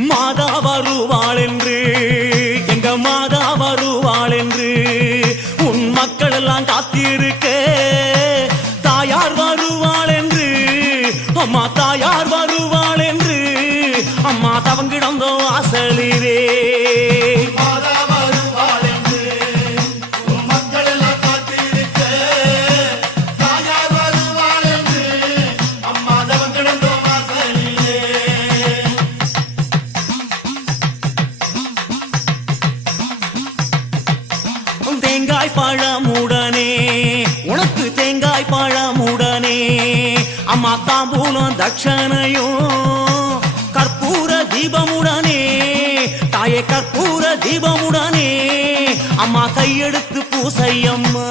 மாதா வருவாள் என்று எங்க மாதா வருவாள் என்று உன் மக்கள் எல்லாம் காத்திருக்க தாயார் வருவாள் என்று அம்மா தாயார் வருவாள் என்று அம்மா தவங்கிடந்தோ வாசலிலே தேங்காய் பழமுடனே உனக்கு தேங்காய் பழமுடனே அம்மா தாம்பூலம் தட்சணையும் கற்பூர தீபமுடனே தாயே கற்பூர தீபமுடனே அம்மா கையெடுத்து பூசையம்மா